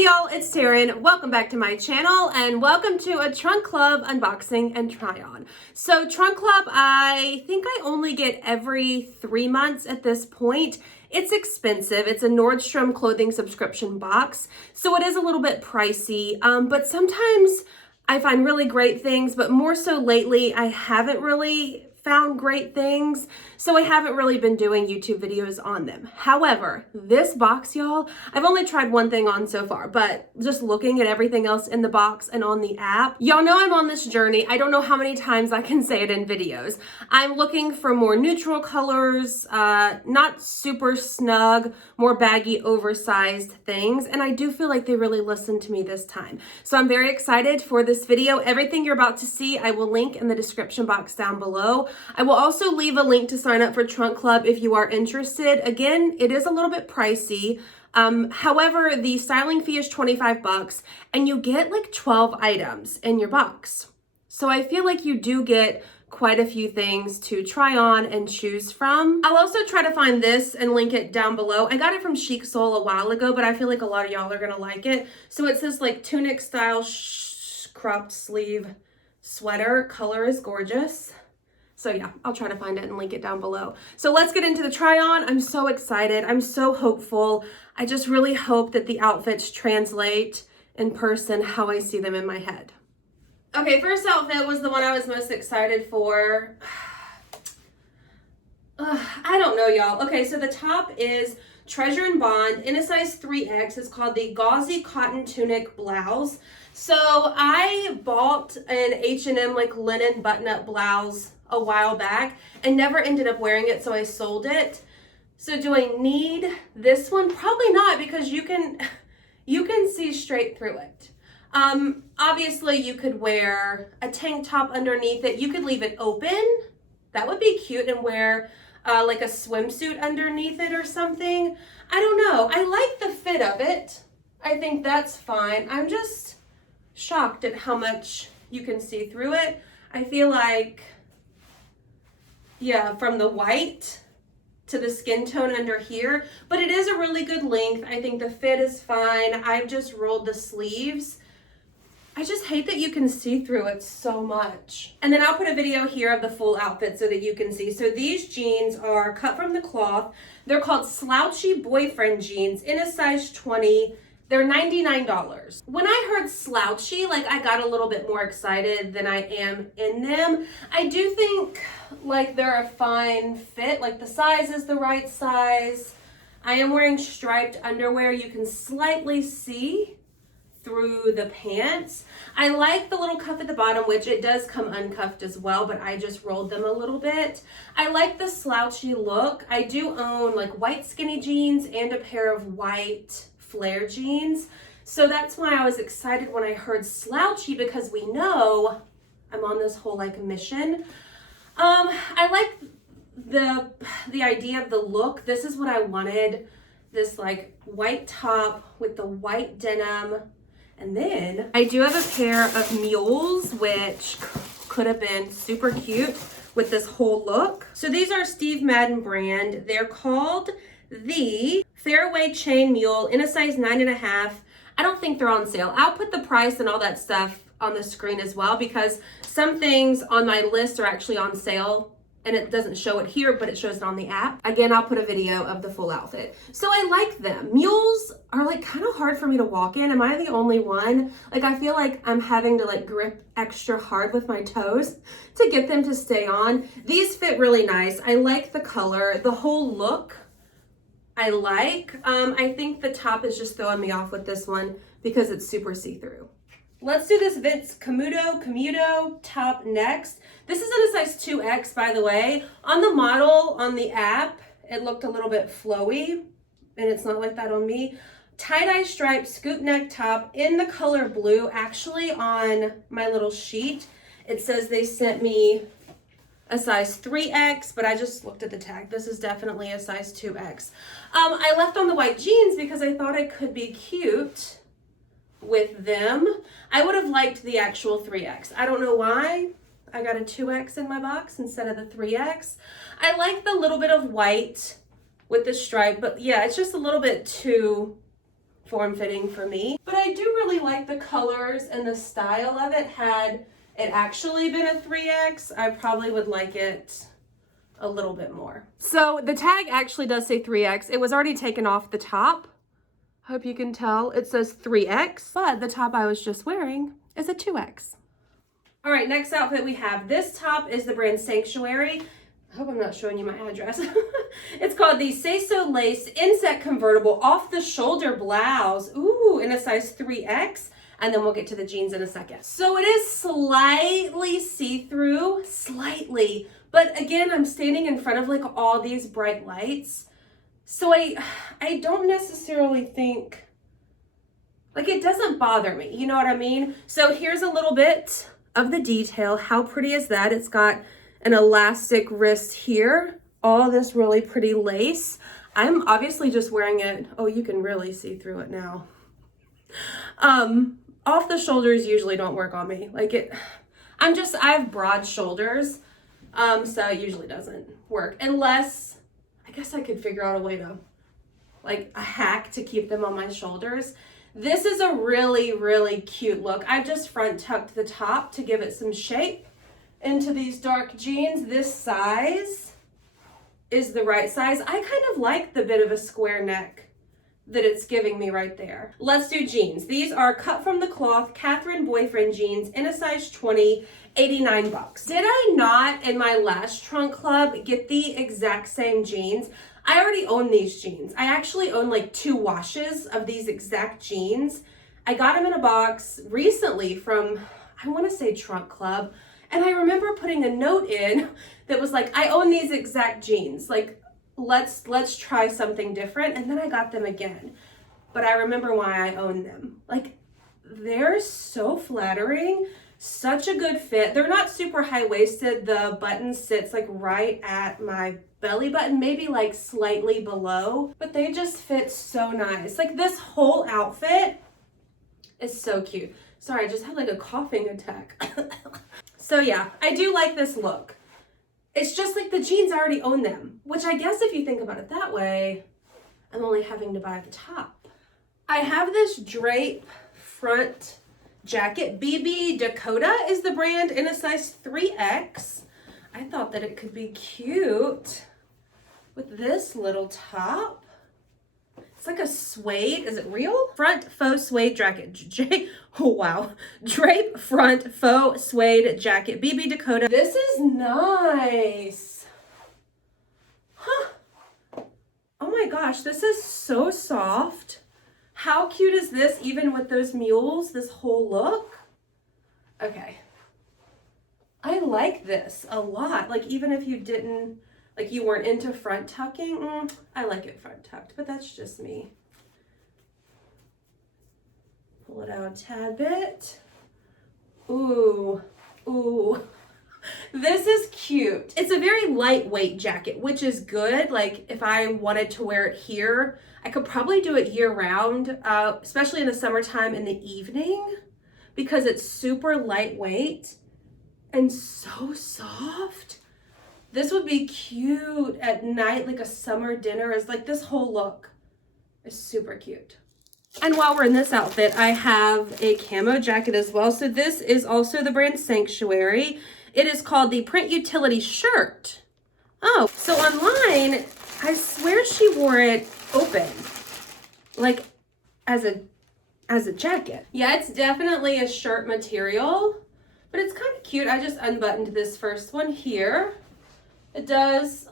Hey y'all, it's Taren. Welcome back to my channel and welcome to a Trunk Club unboxing and try on. So Trunk Club, I think I only get every 3 months at this point. It's expensive. It's a Nordstrom clothing subscription box, so it is a little bit pricey, but sometimes I find really great things, but more so lately I haven't really found great things, so I haven't really been doing YouTube videos on them. However, this box, y'all, I've only tried one thing on so far, but just looking at everything else in the box and on the app, y'all know I'm on this journey. I don't know how many times I can say it in videos. I'm looking for more neutral colors, not super snug, more baggy, oversized things, and I do feel like they really listened to me this time. So I'm very excited for this video. Everything you're about to see, I will link in the description box down below. I will also leave a link to sign up for Trunk Club if you are interested. Again, it is a little bit pricey. However, the styling fee is 25 bucks and you get like 12 items in your box. So I feel like you do get quite a few things to try on and choose from. I'll also try to find this and link it down below. I got it from Chic a while ago, but I feel like a lot of y'all are gonna like it. So it's this like tunic style cropped sleeve sweater. Color is gorgeous. So yeah, I'll try to find it and link it down below. So let's get into the try on. I'm so excited. I'm so hopeful. I just really hope that the outfits translate in person how I see them in my head. Okay, first outfit was the one I was most excited for. I don't know, y'all. Okay, so the top is Treasure and Bond in a size 3X. It's called the Gauzy Cotton Tunic Blouse. So I bought an H&M like linen button-up blouse a while back and never ended up wearing it, so I sold it. So do I need this one? Probably not, because you can see straight through it. Obviously you could wear a tank top underneath it. You could leave it open. That would be cute, and wear like a swimsuit underneath it or something. I don't know. I like the fit of it. I think that's fine. I'm just shocked at how much you can see through it. I feel like, yeah, from the white to the skin tone under here, but it is a really good length. I think the fit is fine. I've just rolled the sleeves. I just hate that you can see through it so much. And then I'll put a video here of the full outfit so that you can see. So these jeans are cut from the Kloth. They're called Slouchy Boyfriend jeans in a size 20. They're $99. When I heard slouchy, like I got a little bit more excited than I am in them. I do think like they're a fine fit, like the size is the right size. I am wearing striped underwear. You can slightly see through the pants. I like the little cuff at the bottom, which it does come uncuffed as well, but I just rolled them a little bit. I like the slouchy look. I do own like white skinny jeans and a pair of white flare jeans. So that's why I was excited when I heard slouchy, because we know I'm on this whole like mission. I like the idea of the look. This is what I wanted. This like white top with the white denim. And then I do have a pair of mules, which could have been super cute with this whole look. So these are Steve Madden brand. They're called the Faraway Chain Mule in a size 9.5. I don't think they're on sale. I'll put the price and all that stuff on the screen as well, because some things on my list are actually on sale and it doesn't show it here, but it shows it on the app. Again, I'll put a video of the full outfit. So I like them. Mules are like kind of hard for me to walk in. Am I the only one? Like I feel like I'm having to like grip extra hard with my toes to get them to stay on. These fit really nice. I like the color, the whole look. I like. I think the top is just throwing me off with this one because it's super see-through. Let's do this Vince Camuto top next. This is in a size 2X, by the way. On the model, on the app, it looked a little bit flowy, and it's not like that on me. Tie-dye striped scoop neck top in the color blue. Actually, on my little sheet, it says they sent me a size 3X, but I just looked at the tag. This is definitely a size 2X. I left on the white jeans because I thought it could be cute with them. I would have liked the actual 3X. I don't know why I got a 2X in my box instead of the 3X. I like the little bit of white with the stripe, but yeah, it's just a little bit too form-fitting for me. But I do really like the colors and the style of it. Had it actually been a 3X, I probably would like it a little bit more. So the tag actually does say 3X. It was already taken off the top. Hope you can tell. It says 3X, but the top I was just wearing is a 2X. All right, next outfit we have. This top is the brand Sanctuary. I hope I'm not showing you my address. It's called the Say So Lace Inset Convertible Off the Shoulder Blouse. Ooh, in a size 3X. And then we'll get to the jeans in a second. So it is slightly see-through, slightly. But again, I'm standing in front of like all these bright lights. So I don't necessarily think, like it doesn't bother me. You know what I mean? So here's a little bit of the detail. How pretty is that? It's got an elastic wrist here. All this really pretty lace. I'm obviously just wearing it. Oh, you can really see through it now. Off the shoulders usually don't work on me. Like I have broad shoulders. So it usually doesn't work unless, I guess I could figure out a way to, like a hack to keep them on my shoulders. This is a really, really cute look. I've just front tucked the top to give it some shape into these dark jeans. This size is the right size. I kind of like the bit of a square neck that it's giving me right there. Let's do jeans. These are cut from the Kloth Catherine boyfriend jeans in a size 20, $89. Did I not in my last trunk club get the exact same jeans? I already own these jeans. I actually own like 2 washes of these exact jeans. I got them in a box recently from, I want to say Trunk Club. And I remember putting a note in that was like, I own these exact jeans. Like, let's try something different. And then I got them again. But I remember why I own them. Like, they're so flattering. Such a good fit. They're not super high-waisted. The button sits like right at my belly button, maybe like slightly below, but they just fit so nice. Like this whole outfit is so cute. Sorry, I just had like a coughing attack. So yeah, I do like this look. It's just like the jeans, I already own them, which I guess if you think about it that way, I'm only having to buy the top. I have this drape front jacket. BB Dakota is the brand in a size 3X. I thought that it could be cute with this little top. It's like a suede. Is it real? Front faux suede jacket. Oh, wow. Drape front faux suede jacket. BB Dakota. This is nice. Huh. Oh my gosh, this is so soft. How cute is this, even with those mules, this whole look? Okay. I like this a lot. Like, even if you didn't, like you weren't into front tucking, I like it front tucked, but that's just me. Pull it out a tad bit. Ooh, ooh. This is cute. It's a very lightweight jacket, which is good. Like, if I wanted to wear it here, I could probably do it year round, especially in the summertime in the evening, because it's super lightweight and so soft. This would be cute at night, like a summer dinner. Is like, this whole look is super cute. And while we're in this outfit, I have a camo jacket as well. So this is also the brand Sanctuary. It is called the Print Utility Shirt. Oh, so online, I swear she wore it open, like as a jacket. Yeah, it's definitely a shirt material, but it's kind of cute. I just unbuttoned this first one here. It does,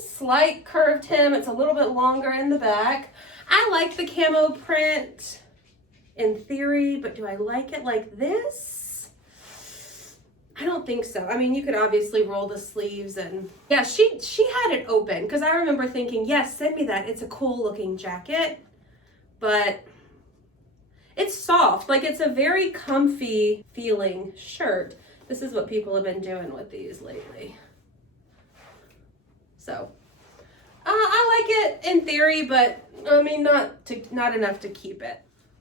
slight curved hem. It's a little bit longer in the back. I like the camo print in theory, but do I like it like this? I don't think so. I mean, you could obviously roll the sleeves and yeah, she had it open because I remember thinking, yes, send me that. It's a cool looking jacket, but it's soft. Like, it's a very comfy feeling shirt. This is what people have been doing with these lately. So I like it in theory, but I mean, not enough to keep it.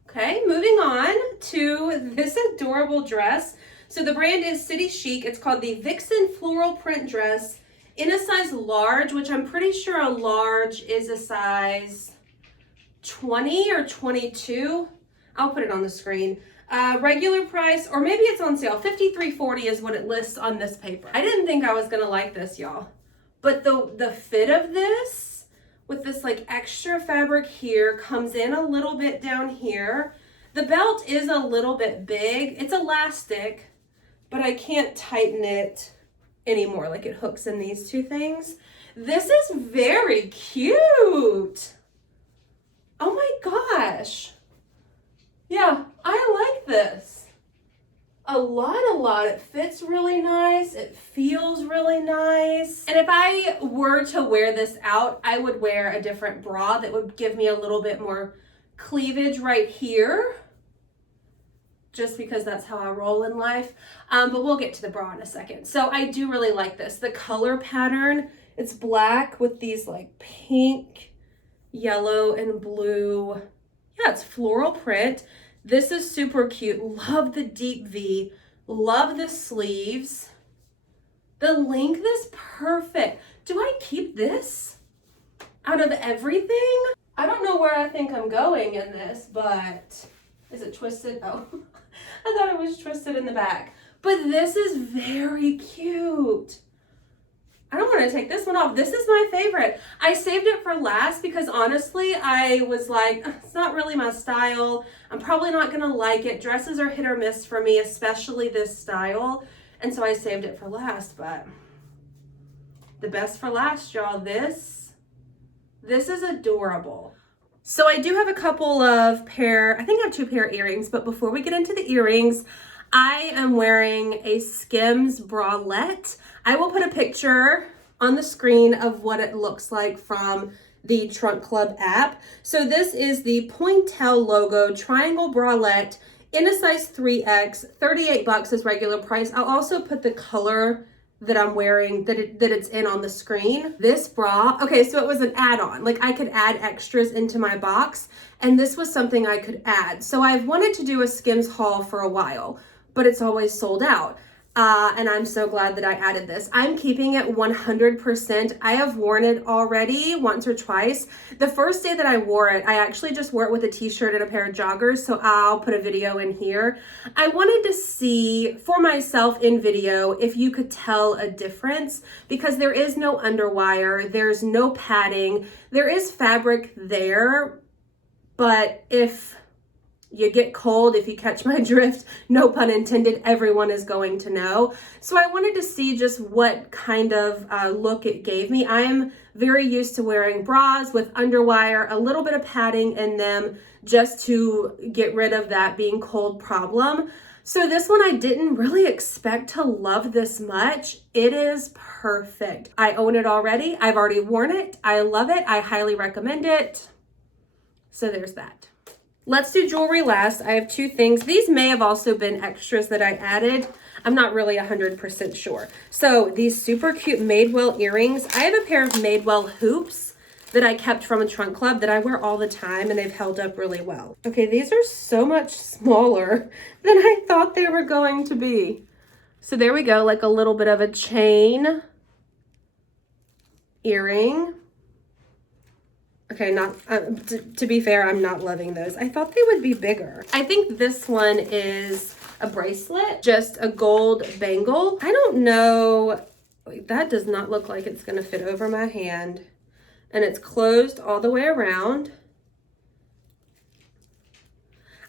Okay, moving on to this adorable dress. So the brand is City Chic. It's called the Vixen Floral Print Dress in a size large, which I'm pretty sure a large is a size 20 or 22. I'll put it on the screen. Regular price, or maybe it's on sale. $53.40 is what it lists on this paper. I didn't think I was gonna like this, y'all. But the fit of this, with this like extra fabric here, comes in a little bit down here. The belt is a little bit big. It's elastic, but I can't tighten it anymore. Like, it hooks in these two things. This is very cute. Oh my gosh. Yeah, I like this. A lot. It fits really nice. It feels really nice. And if I were to wear this out, I would wear a different bra that would give me a little bit more cleavage right here, just because that's how I roll in life. But we'll get to the bra in a second. So I do really like this. The color pattern, it's black with these like pink, yellow, and blue. Yeah, it's floral print. This is super cute. Love the deep V. Love the sleeves. The length is perfect. Do I keep this out of everything? I don't know where I think I'm going in this, but is it twisted? Oh, I thought it was twisted in the back. But this is very cute. I don't want to take this one off. This is my favorite. I saved it for last because honestly, I was like, it's not really my style. I'm probably not going to like it. Dresses are hit or miss for me, especially this style. And so I saved it for last, but the best for last, y'all. This is adorable. So I do have a couple of I think I have 2 pair of earrings, but before we get into the earrings, I am wearing a SKIMS bralette. I will put a picture on the screen of what it looks like from the Trunk Club app. So this is the Pointelle logo triangle bralette in a size 3X, $38 is regular price. I'll also put the color that I'm wearing that it's in on the screen. This bra, okay, so it was an add-on. Like, I could add extras into my box, and this was something I could add. So I've wanted to do a SKIMS haul for a while, but it's always sold out. And I'm so glad that I added this. I'm keeping it 100%. I have worn it already once or twice. The first day that I wore it, I actually just wore it with a t-shirt and a pair of joggers, so I'll put a video in here. I wanted to see for myself in video if you could tell a difference, because there is no underwire, there's no padding, there is fabric there, but if you get cold, if you catch my drift, no pun intended, everyone is going to know. So I wanted to see just what kind of look it gave me. I'm very used to wearing bras with underwire, a little bit of padding in them, just to get rid of that being cold problem. So this one I didn't really expect to love this much. It is perfect. I own it already. I've already worn it. I love it. I highly recommend it. So there's that. Let's do jewelry last. I have 2 things. These may have also been extras that I added. I'm not really 100% sure. So these super cute Madewell earrings. I have a pair of Madewell hoops that I kept from a Trunk Club that I wear all the time, and they've held up really well. Okay, these are so much smaller than I thought they were going to be. So there we go, like a little bit of a chain earring. Okay, to be fair, I'm not loving those. I thought they would be bigger. I think this one is a bracelet, just a gold bangle. I don't know, that does not look like it's gonna fit over my hand. And it's closed all the way around.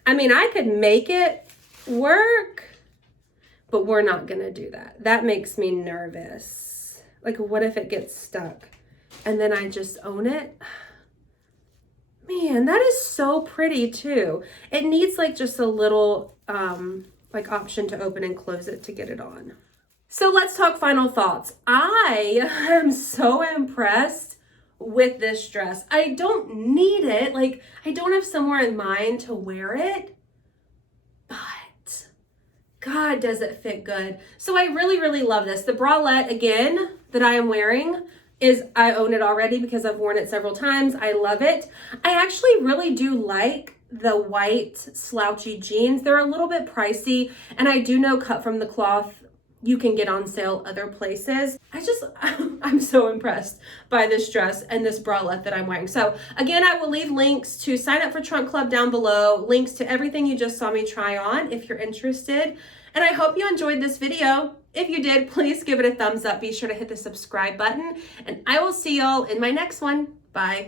I mean, I could make it work, but we're not gonna do that. That makes me nervous. Like, what if it gets stuck and then I just own it? Man, that is so pretty too. It needs like just a little like option to open and close it to get it on. So let's talk final thoughts. I am so impressed with this dress. I don't need it. Like, I don't have somewhere in mind to wear it, but God, does it fit good. So I really, really love this. The bralette, again, that I am wearing I own it already because I've worn it several times. I love it. I actually really do like the white slouchy jeans. They're a little bit pricey, and I do know cut from the cloth you can get on sale other places. I'm so impressed by this dress and this bralette that I'm wearing. So again, I will leave links to sign up for Trunk Club down below, links to everything you just saw me try on if you're interested. And I hope you enjoyed this video. If you did, please give it a thumbs up. Be sure to hit the subscribe button, and I will see y'all in my next one. Bye.